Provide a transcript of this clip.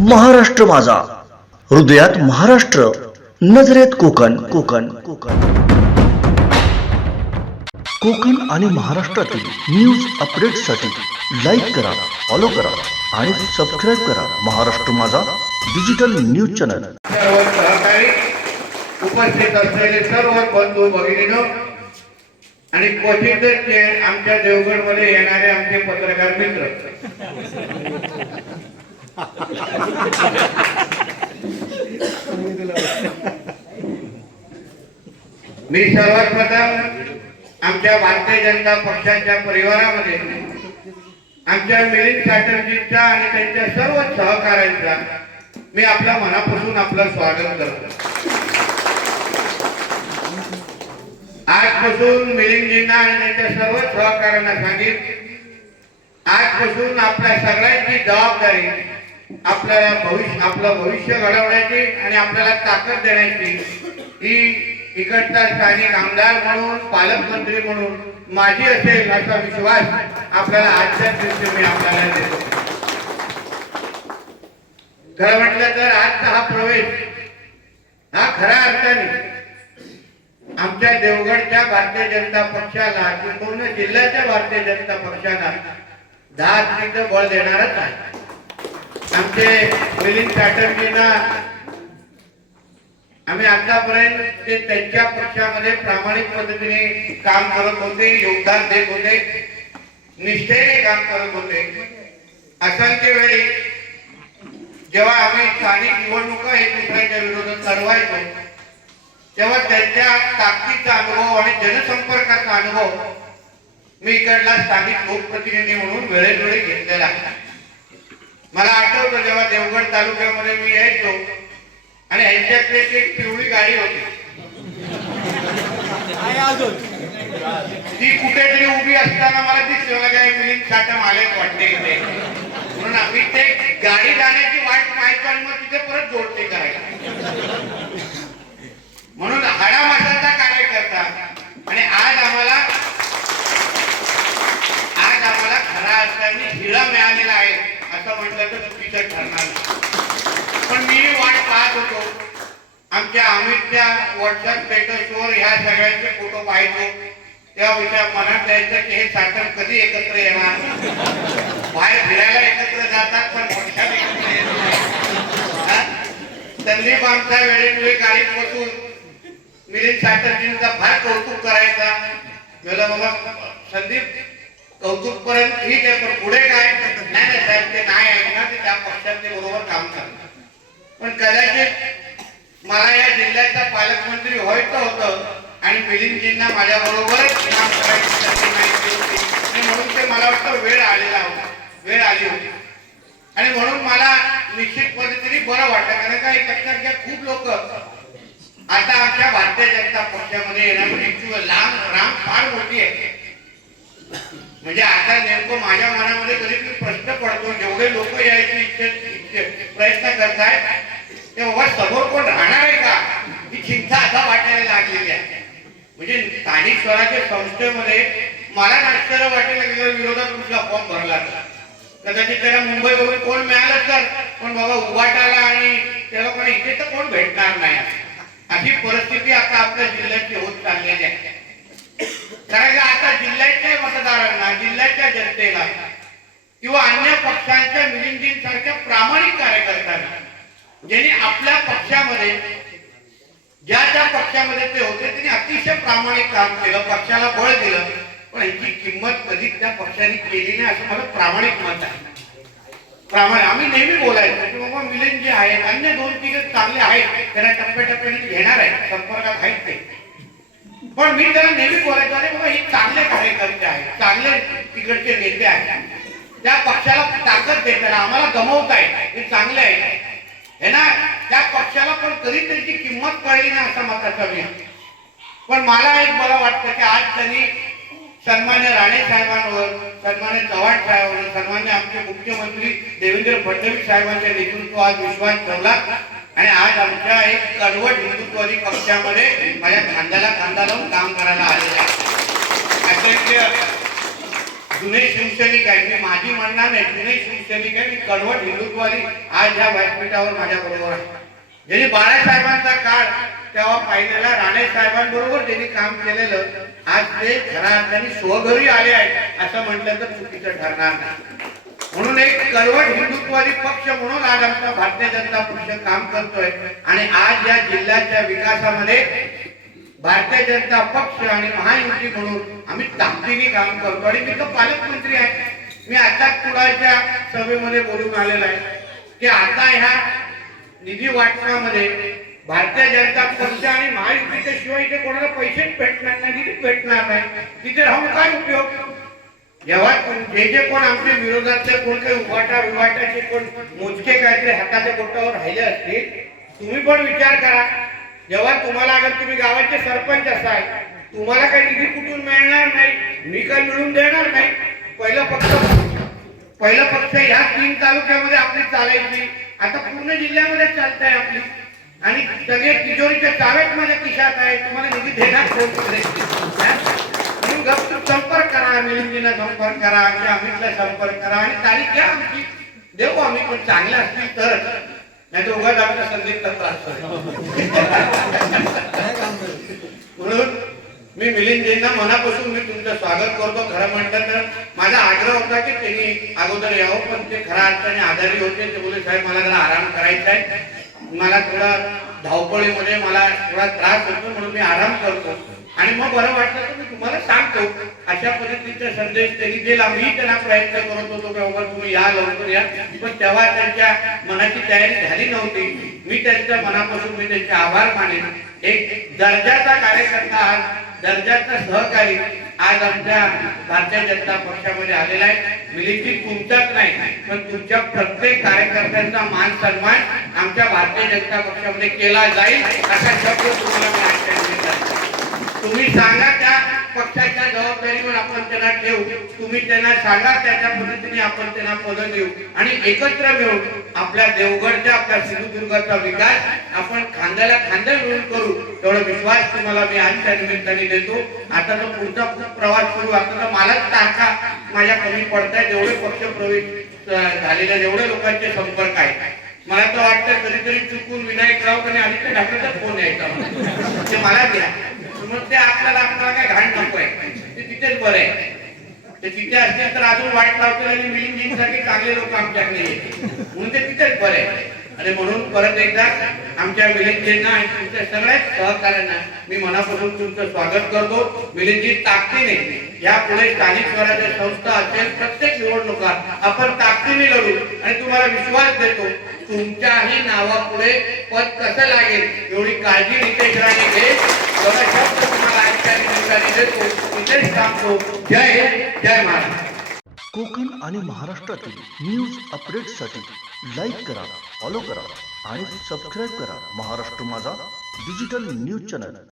महाराष्ट्र माझा, हृदयात महाराष्ट्र, नजरेत कोकण. कोकण कोकण कोकण आणि महाराष्ट्रातील न्यूज अपडेट्ससाठी लाईक करा, फॉलो करा आणि सबस्क्राईब करा महाराष्ट्र माझा डिजिटल न्यूज चॅनल. सर्व सहकारी उपस्थित असलेले सर्व बंधू भगिनींनो आणि क्वचितच आमच्या देवगडमध्ये येणारे आमचे पत्रकार मित्र, मी सर्वात प्रथम आमच्या भारतीय जनता पक्षाच्या परिवारामध्ये आमच्या मिलिंद चॅटर्जींचा आणि त्यांच्या सर्व सहकाऱ्यांचा मी आपल्या मनापासून आपलं स्वागत करतो. आजपासून मिलिंदजींना आणि त्यांच्या सर्व सहकाऱ्यांना सांगितलं, आजपासून आपल्या सगळ्यांची जबाबदारी आपलं भविष्य घडवण्याची आणि आपल्याला ताकद देण्याची ही इकडचा स्थानिक आमदार म्हणून, पालकमंत्री म्हणून माझी असेल असा विश्वास आपल्याला आजच्या दिवशी मी आपल्याला देतो. खरं म्हटलं तर आजचा हा प्रवेश हा खऱ्या अर्थाने आमच्या देवगडच्या भारतीय जनता पक्षाला, संपूर्ण जिल्ह्याच्या भारतीय जनता पक्षाला 10 बळ देणारच आहे. आमचे मिलिंद चॅटर्जींना आम्ही आतापर्यंत ते त्यांच्या पक्षामध्ये प्रामाणिक पद्धतीने काम करत होते, योगदान देत होते, निष्ठेने काम करत होते. असंख्य वेळी जेव्हा आम्ही स्थानिक निवडणुका एक दुसऱ्याच्या विरोधात लढवायचो तेव्हा त्यांच्या ताकदीचा अनुभव आणि जनसंपर्काचा अनुभव मी इकडला स्थानिक लोकप्रतिनिधी म्हणून वेळोवेळी घेतलेला आहे. मला आठवतं जेव्हा देवगड तालुक्यामध्ये मी यायचो आणि ह्यांच्याकडे एक पिवळी गाडी होती, ती कुठेतरी उभी असताना मला दिसली, मला काय मिलिंद चाटम आलेच वाटते इथे, म्हणून आम्ही ते गाडी जाण्याची वाट पाहायचो आणि मग तिथे परत जोडते करायला. म्हणून हाडामासाचा कार्यकर्ता आणि आज आम्हाला खरा अर्थाने हिरा मिळालेला आहे असं म्हटलं तर चुकीचं ठरणार. पण मी वाट पाहत होतो, आमच्या अमितच्या व्हॉट्सअप स्टेटसवर ह्या सगळ्यांचे फोटो पाहायचो, तेव्हा विचार मनात यायचं की हे साठम कधी एकत्र येणार. बाहेर फिरायला एकत्र जातात पण मोठ्या एकत्र येतात. संदीप आमच्या वेळेमुळे गाडीत बसून मिलिंद चॅटर्जींचा फार कौतुक करायचा. बाबा संदीप कौतुक पर्यंत ठीक आहे, पण पुढे काय? नाही साहेब, ते नाही ऐकणार, ते त्या पक्षाचे बरोबर काम करणार. पण कदाचित मला या जिल्ह्याचा पालकमंत्री व्हायचं होतं आणि मिलिंदजींना माझ्या बरोबरच काम करायची संधी माहिती होती आणि म्हणून ते मला वाटतं वेळ आली होती. आणि म्हणून मला निश्चित पद्धतीने बरं वाटतं, कारण का लक्षात घ्या, खूप लोक आता आमच्या भारतीय जनता पक्षामध्ये येण्याची रांग फार मोठी आहे. म्हणजे आता नेमकं माझ्या मनामध्ये कधी प्रश्न पडतो, जेवढे लोक यायचे प्रयत्न करतायत तेव्हा समोर कोण राहणार आहे का, ही चिंता आता वाटायला लागलेली आहे. म्हणजे स्थानिक स्वराज्य संस्थेमध्ये मला आश्चर्य वाटायला लागलं, विरोधात कुठला फॉर्म भरला कदाचित त्याला मुंबईवरून कोण मिळालं तर, पण बाबा उभाटाला आणि त्याला पण इथे तर कोण भेटणार नाही, अशी परिस्थिती आता आपल्या जिल्ह्याची होत चाललेली आहे. कारण का आता जिल्ह्याच्या मतदारांना, जिल्ह्याच्या जनतेला किंवा अन्य पक्षांच्या मिलिंदजींसारख्या प्रामाणिक कार्यकर्त्यांना, ज्यांनी आपल्या पक्षामध्ये ज्या पक्षामध्ये ते होते त्यांनी अतिशय प्रामाणिक काम केलं, पक्षाला बळ दिलं, पण ह्याची किंमत कधी त्या पक्षाने केली नाही असं मला प्रामाणिक मत आहे. आम्ही नेहमी बोलायचो की बाबा मिलिंद जे आहेत, अन्य 2-3 चांगले आहेत, त्यांना टप्प्याटप्प्याने घेणार आहे, संपर्कात आहेत ते, पण मी त्याला नेहमी बोलायचो अरे बाबा हे चांगले कार्यकर्ते आहेत, चांगले तिकडचे नेते आहेत, त्या पक्षाला ताकद देताना आम्हाला गमवताय, हे चांगले आहे हे ना, त्या पक्षाला पण कधी त्यांची किंमत कळली नाही असं मताचा मी. पण मला एक मला वाटतं की आज त्यांनी सन्मान्य राणे साहेबांवर, सन्मान्य चव्हाण साहेबांवर, सन्मान्य आमचे मुख्यमंत्री देवेंद्र फडणवीस साहेबांच्या नेतृत्वात विश्वास ठेवला आणि आज आमच्या एक कडवट हिंदुत्ववादी पक्षामध्ये माझ्या खांद्याला खांदा लावून काम करायला आलेले आहे. जुने शिवसैनिक आहेत, मी माझी म्हणणार नाही, जुने शिवसैनिक आहे, मी कडवट हिंदुत्ववादी आज ह्या व्यासपीठावर माझ्या बरोबर आहे. ज्यांनी बाळासाहेबांचा काळ तेव्हा पाहिलेला, राणे साहेबांबरोबर ज्यांनी काम केलेलं, आज ते खऱ्या अर्थाने स्वघरी आले आहेत असं म्हटलं तर चुकीचं ठरणार नाही. म्हणून एक कडवट हिंदुत्ववादी पक्ष म्हणून आज आमचा भारतीय जनता पक्ष काम करतोय आणि आज या जिल्ह्याच्या विकासामध्ये भारतीय जनता पक्ष आणि महायुती म्हणून आम्ही ताकदीने काम करतो. आणि मी तर पालकमंत्री आहे, मी आता कुडाच्या सभेमध्ये बोलून आलेला आहे की आता ह्या निधी वाटपामध्ये भारतीय जनता पक्ष आणि महायुतीच्या शिवाय इथे कोणाला पैसेच भेटणार नाही, निधीच भेटणार नाही, तिथे राहून काय उपयोग. जेव्हा जे कोण आमच्या विरोधातले कोण काही विवाटाचे कोण मोजके काहीतरी हाताच्या बोटावर राहिले असतील, तुम्ही पण विचार करा. जेव्हा तुम्हाला अगर तुम्ही गावाचे सरपंच असाल, तुम्हाला काही निधी कुठून मिळणार नाही, मी काही मिळून देणार नाही. पहिलं पक्ष ह्या 3 तालुक्यामध्ये आपली चालायची, आता पूर्ण जिल्ह्यामध्ये चालताय आपली आणि सगळे तिजोरीच्या चाव्यात माझ्या खिशात आहे. तुम्हाला निधी देणार कोण? म्हणून गपचूप संपर्क करा, मिलिंदजींना संपर्क करा, आमच्या अमितला संपर्क करा आणि तारीख घ्या आमची, देऊ आम्ही. पण चांगले असतील तर, नाही तर उगाच आमचा संदीपचा त्रास. म्हणून मी मिलिंदजींना मनापासून मी तुमचं स्वागत करतो. खरं म्हटलं तर माझा आग्रह होता की त्यांनी अगोदर यावं, पण ते खऱ्या अर्थाने आजारी होते. ते बोलले साहेब मला जरा आराम करायचा आहे, मला थोडा धावपळीमध्ये मला थोडा त्रास होतो, म्हणून मी आराम करतो आणि मग बरं वाटलं तर मी तुम्हाला सांगतो. अशा पद्धतीचा संदेश त्यांनी दिला. मी त्यांना प्रयत्न करत होतो की बाबा तुम्ही या, लवकर या, पण तेव्हा त्यांच्या मनाची तयारी झाली नव्हती. मी त्यांच्या मनापासून मी त्यांचे आभार मानेन. एक दर्जाचा कार्यकर्ता, आज दर्जाचा सहकारी आज आमच्या भारतीय जनता पक्षामध्ये आलेला आहे. मिलिंदजी तुमचाच नाही, पण तुमच्या प्रत्येक कार्यकर्त्यांचा मान सन्मान आमच्या भारतीय जनता पक्षामध्ये केला जाईल असा शब्द तुम्हाला मी आजच्या देतो. तुम्ही सांगा त्या पक्षाच्या जबाबदारीवर आपण त्यांना ठेवू, तुम्ही त्यांना सांगा त्याच्या पद्धतीने आपण त्यांना पद देऊ आणि एकत्र मिळून आपल्या देवगडच्या, आपल्या सिंधुदुर्गाचा विकास आपण खांद्याला खांदा मिळून करू. तेवढा विश्वास तुम्हाला मी आजच्या निमित्ताने देतो. आता तो पुढचा प्रवास सुरू, आता तर मलाच तारखा माझ्या कमी पडताय. जेवढे पक्ष प्रवेश झालेले, जेवढे लोकांचे संपर्क आहेत, मला तर वाटतं कधीतरी चुकून विनायकराव आणि आदित्य ठाकरेचा फोन यायचा, ते मला द्या. मग ते आपल्याला काय घाण नको आहे, ते तिथेच बरं आहे. ते तिथे असतील तर अजून वाईट लावतील आणि मिलिंदजींसारखे चांगले लोक आमच्याकडे येतील, म्हणून ते तिथेच बरं आहे. आणि म्हणून परत एकदा आमच्या मिलिंदजींना आणि तुमच्या सगळ्या सहकार्यांना मी मनापासून तुमचं स्वागत करतो. मिलिंदजी ताकदीने यापुढे स्थानिक स्वराज्य संस्था असेल, प्रत्येक निवडणुका आपण ताकदीने लढू आणि तुम्हाला विश्वास देतो तुमच्याही नावापुढे पद कसं लागेल एवढी काळजी नितेश राणे घेईल. एवढा शब्द तुम्हाला आजच्या निमित्ताने देतो. इथेच थांबतो. जय हिंद, जय महाराष्ट्र. कोकण आणि महाराष्ट्रातील न्यूज अपडेट्ससाठी लाईक करा, फॉलो करा आणि सबस्क्राईब करा महाराष्ट्र माझा डिजिटल न्यूज चॅनल.